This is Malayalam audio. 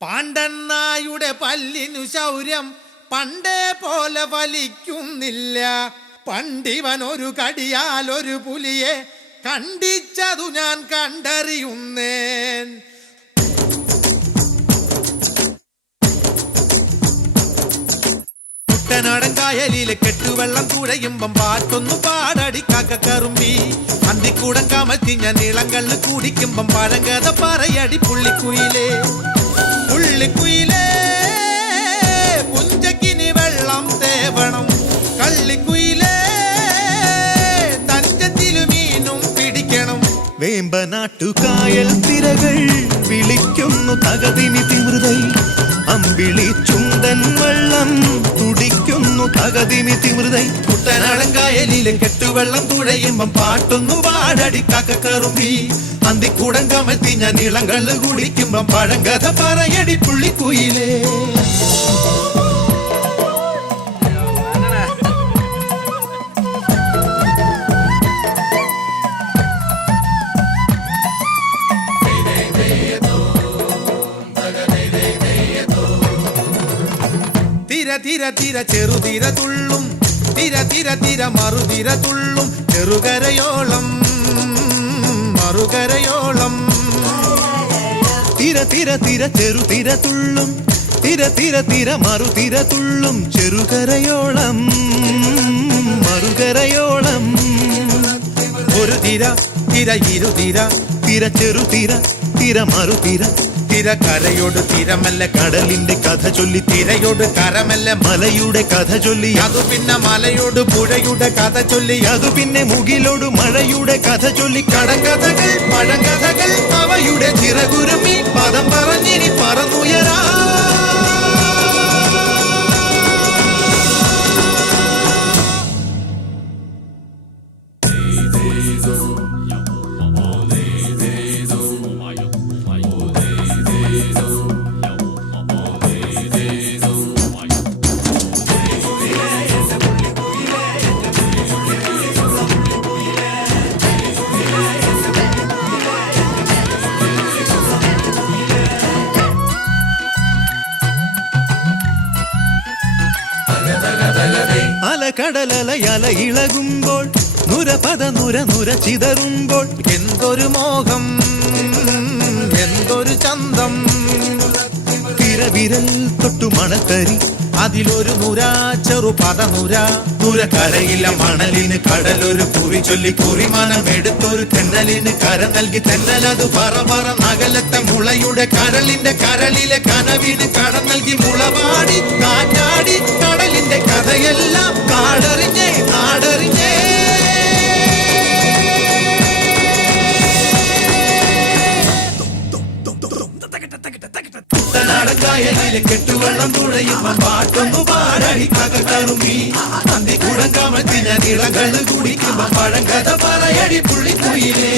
പാണ്ടണ്ണായുടെ പല്ലിനു ശൗര്യം പണ്ടേ പോലെ വലിക്കുന്നില്ല. പണ്ടിവൻ ഒരു കടിയാൽ ഒരു പുലിയെ കണ്ടിച്ചതു ഞാൻ കണ്ടറിയുന്നേൻ. കുട്ടനാടൻ കായലിലെ കെട്ടുവെള്ളം തുഴയുമ്പം പാട്ടൊന്നു പാടടി കാക്കക്കറുമ്പി. അന്തിക്കൂടം കമത്തി ഞാൻ ഇളങ്കള്ള് കുടിക്കുമ്പം പഴങ്കഥ പറയടി പുള്ളിക്കുയിലേ. പുള്ളിക്കുയിലേ പുഞ്ചക്കിനി വെള്ളം തേവണം. കള്ളിക്കുയിലേ തഞ്ചത്തിലു മീനും പിടിക്കണം. വേമ്പനാട്ടുകായൽ തിരകൾ വിളിക്കുന്നു തകതിനി തിമൃതൈ. അമ്പിളി ചുണ്ടൻ വെള്ളം തുടിക്കുന്നു തകതിനി തിമൃതൈ. കുട്ടനാടൻ കായലിലെ കെട്ടുവെള്ളം തുഴയുമ്പം പാട്ടൊന്നു പാടടി കാക്കക്കറുമ്പി. അന്തിക്കൂടം കമത്തി ഞാൻ ഇളങ്കള്ള് കുടിക്കുമ്പം പഴങ്കഥ പറയടി പുള്ളിക്കുയിലേ. തിര തിര തിര ചെറുതിര തുള്ളും, തിര തിര തിര മറുതിര തുള്ളും. ചെറുകരയോളം മറുകരയോളം. തിര തിര തിര ചെറുതിര തുള്ളും, തിര തിര തിര മറുതിര തുള്ളും. ചെറുകരയോളം മറുകരയോളം. ഒരു തിര തിര ഇരുതിര, തിര ചെറുതിര തിര മറുതിര. തിര കരയോട് തിരമല്ല കടലിന്റെ കഥ ചൊല്ലി, തിരയോട് കരമല്ല മലയുടെ കഥ ചൊല്ലി. അതു പിന്നെ മലയോട് പുഴയുടെ കഥ ചൊല്ലി. അതു പിന്നെ മുകിലോട് മഴയുടെ കഥ ചൊല്ലി. കടങ്കഥകൾ പഴങ്കഥകൾ അവയുടെ ചിറകുരുമി പദം പറഞ്ഞിനി പറന്നുയരാ. അലകടലയല ഇളകുമ്പോൾ നുരപദ നുര നുര ചിതറുമ്പോൾ. എന്തൊരു മോഹം എന്തൊരു ചന്തം. തിരവിരൽ തൊട്ടു മണത്തരി, അതിലൊരു നുര ചെറു പദനുര. നുര കരയില്ല മണലിന് കടലൊരു കുറി ചൊല്ലി. കുറിമാനം എടുത്തൊരു തെന്നലിന് കര നൽകി. തെന്നലതു പറ പറ നഗലത്തെ മുളയുടെ കരളിന്റെ കരളിലെ കനവിന് കട നൽകി. മുളപാടി കാറ്റാടി കടലിന്റെ കഥയെല്ലാം കാടറിഞ്ഞേ നാടറിഞ്ഞേ. കുട്ടനാടൻ കായലിലെ കെട്ടുവെള്ളം തുഴയുമ്പം പാട്ടൊന്നു പാടടി കാക്കക്കറുമ്പി. അന്തിക്കൂടം കമത്തി ഞാൻ ഇളങ്കള്ള് കുടിക്കുമ്പം പഴങ്കഥ പറയടി പുള്ളിക്കുയിലേ.